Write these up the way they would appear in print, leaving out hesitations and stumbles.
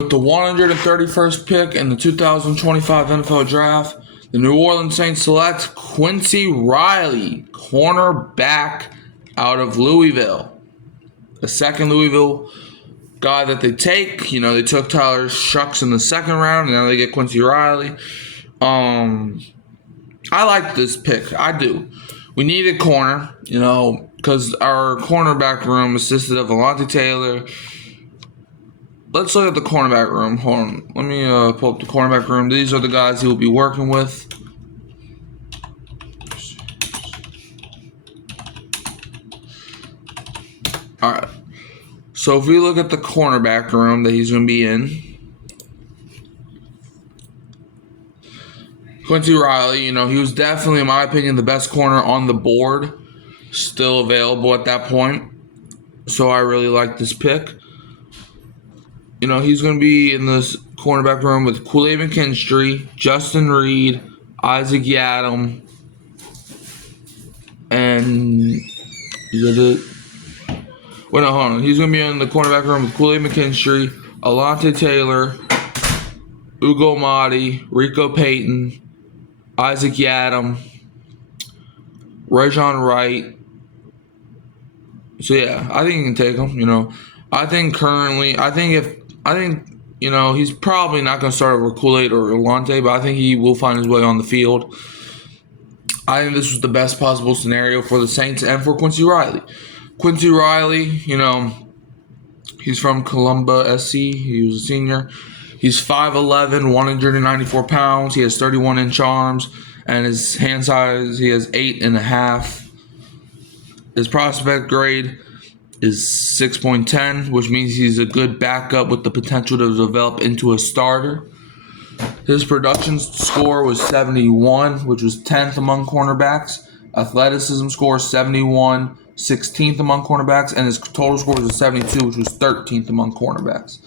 With the 131st pick in the 2025 NFL Draft, the New Orleans Saints select Quincy Riley, cornerback out of Louisville. The second Louisville guy that they take. They took Tyler Shucks in the second round, and now they get Quincy Riley. I like this pick. I do. We needed corner, because our cornerback room consisted of Alontae Taylor. Let's look at the cornerback room. Hold on. Let me pull up the cornerback room. These are the guys he will be working with. All right. So if we look at the cornerback room that he's going to be in, Quincy Riley, he was definitely, in my opinion, the best corner on the board, still available at that point. So I really like this pick. He's going to be in this cornerback room with Kool-Aid McKinstry, Justin Reed, Isaac Yiadom, and hold on. He's going to be in the cornerback room with Kool-Aid McKinstry, Alontae Taylor, Ugo Madi, Rico Payton, Isaac Yiadom, Rajon Wright. So yeah, I think you can take him. I think he's probably not going to start over Kool-Aid or Alontae, but I think he will find his way on the field. I think this was the best possible scenario for the Saints and for Quincy Riley. Quincy Riley, he's from Columbia SC. He was a senior. He's 5'11", 194 pounds. He has 31-inch arms, and his hand size, he has 8.5. His prospect grade is 6.10, which means he's a good backup with the potential to develop into a starter. His production score was 71, which was 10th among cornerbacks. Athleticism score 71, 16th among cornerbacks, and his total score was a 72, which was 13th among cornerbacks.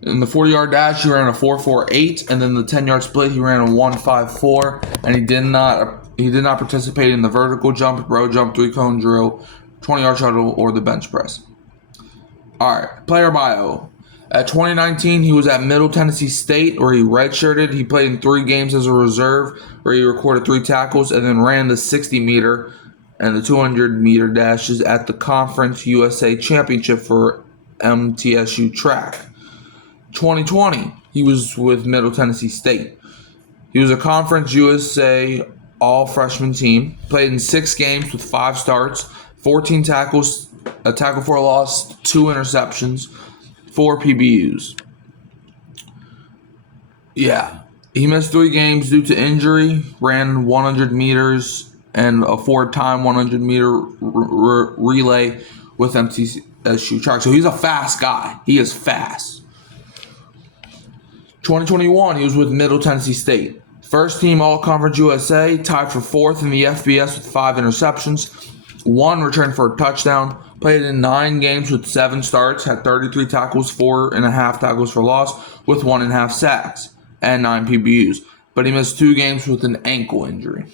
In the 40-yard dash, he ran a 4.48, and then the 10-yard split, he ran a 1.54, and he did not participate in the vertical jump, row jump, three-cone drill, 20-yard shuttle, or the bench press. All right, player bio. At 2019, he was at Middle Tennessee State, where he redshirted. He played in 3 games as a reserve, where he recorded 3 tackles, and then ran the 60-meter and the 200-meter dashes at the Conference USA Championship for MTSU track. 2020, he was with Middle Tennessee State. He was a Conference USA all-freshman team, played in 6 games with 5 starts, 14 tackles, a tackle for a loss, 2 interceptions, 4 PBUs. Yeah, he missed 3 games due to injury, ran 100 meters and a 4-time 100-meter relay with MTSU track. So he's a fast guy. He is fast. 2021, he was with Middle Tennessee State. First team All-Conference USA, tied for 4th in the FBS with 5 interceptions, 1 return for a touchdown, played in 9 games with 7 starts, had 33 tackles, 4.5 tackles for loss with 1.5 sacks, and 9 PBUs. But he missed 2 games with an ankle injury.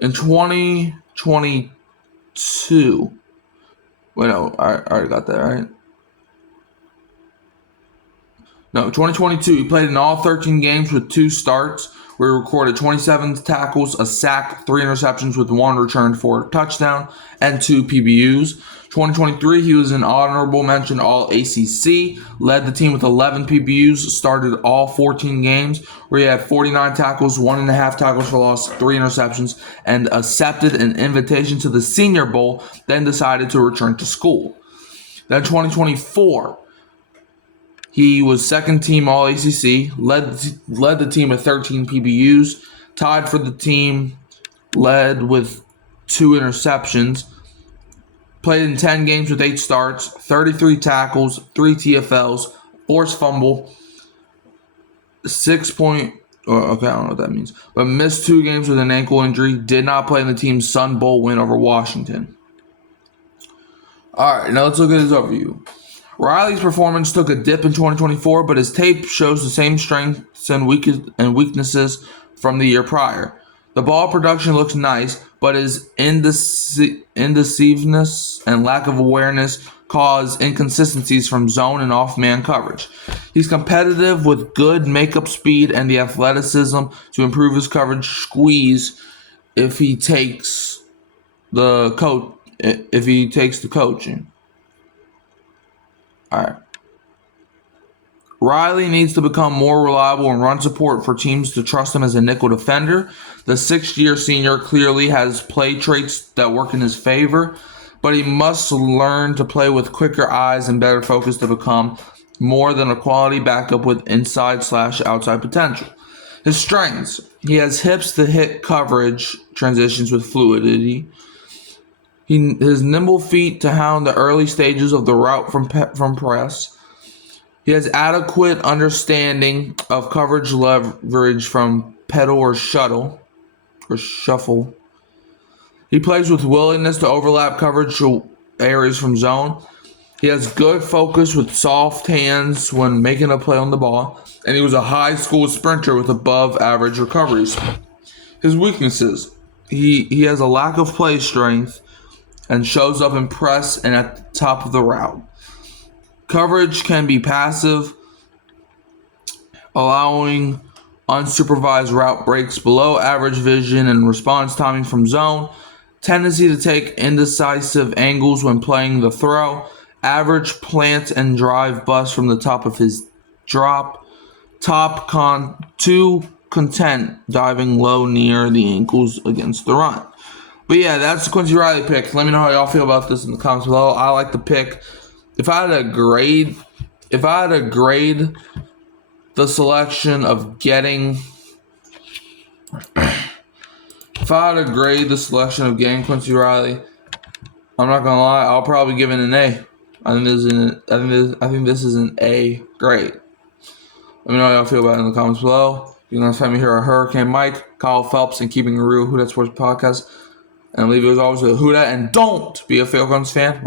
In 2022, I already got that, right? No, 2022, he played in all 13 games with 2 starts, where he recorded 27 tackles, a sack, 3 interceptions with 1 return for a touchdown, and 2 PBUs. 2023, he was an honorable mention All-ACC, led the team with 11 PBUs, started all 14 games, where he had 49 tackles, 1.5 tackles for loss, 3 interceptions, and accepted an invitation to the Senior Bowl, then decided to return to school. Then 2024, he was second team All-ACC, led the team with 13 PBUs, tied for the team, led with 2 interceptions, played in 10 games with 8 starts, 33 tackles, 3 TFLs, forced fumble, I don't know what that means, but missed 2 games with an ankle injury, did not play in the team's Sun Bowl win over Washington. All right, now let's look at his overview. Riley's performance took a dip in 2024, but his tape shows the same strengths and weaknesses from the year prior. The ball production looks nice, but his indecisiveness and lack of awareness cause inconsistencies from zone and off-man coverage. He's competitive with good makeup speed and the athleticism to improve his coverage squeeze if he takes the coaching. All right. Riley needs to become more reliable in run support for teams to trust him as a nickel defender. The sixth-year senior clearly has play traits that work in his favor, but he must learn to play with quicker eyes and better focus to become more than a quality backup with inside/outside potential. His strengths: he has hips to hit coverage transitions with fluidity. His nimble feet to hound the early stages of the route from press. He has adequate understanding of coverage leverage from pedal or shuffle. He plays with willingness to overlap coverage areas from zone. He has good focus with soft hands when making a play on the ball. And he was a high school sprinter with above average recovery speed. His weaknesses: he has a lack of play strength and shows up in press and at the top of the route. Coverage can be passive, allowing unsupervised route breaks, below average vision and response timing from zone, tendency to take indecisive angles when playing the throw, average plant and drive bust from the top of his drop, too content diving low near the ankles against the run. But yeah, that's the Quincy Riley pick. Let me know how y'all feel about this in the comments below. I like the pick. If I had to grade the selection of getting Quincy Riley, I'm not gonna lie, I'll probably give it an A. I think this is an A grade. Let me know how y'all feel about it in the comments below. You can find me here at Hurricane Mike, Kyle Phelps, and Keeping It Real, Who Dat Sports Podcast. And leave it as always with Who Dat, and don't be a Falcons fan.